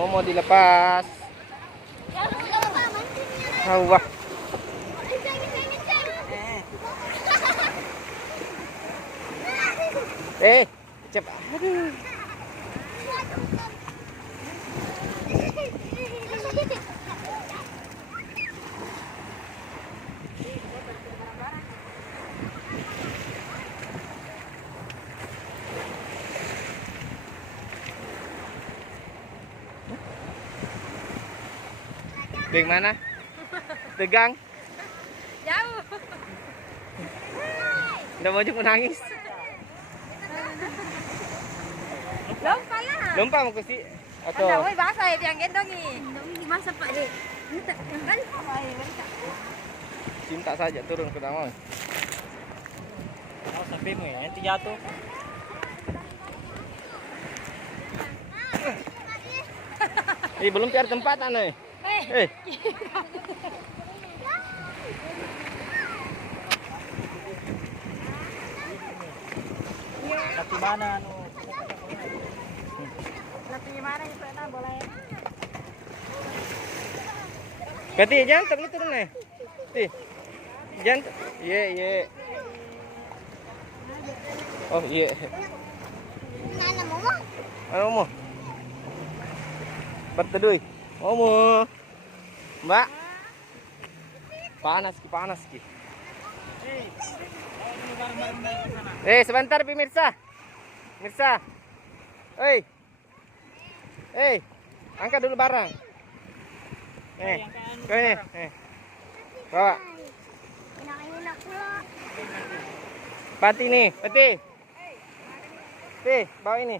Mau dilepas. Wah. Cepat. Aduh. Bagaimana? Tegang? Jauh. Udah mau juga nangis. Lompat lah. Lompat mau ke si atau? Anda, woi basah itu yang gendongi. Gendongi basah Pak Dek. Minta yang kan? Cinta saja turun ke dalam. Oh, sampai mu ya, nanti jatuh. Belum cari tempat aneh. Tapi mana anu? Nanti gimana itu enak boleh. Berarti jangan itu turun nih. Jangan. Ye. Oh iya. Mana mau? Mau. Berteduh. Mau. Mbak. Panas ki. Sebentar pemirsa. Mirsa. Angkat dulu barang. Bawa. Enak pula. Pati nih, bawa ini.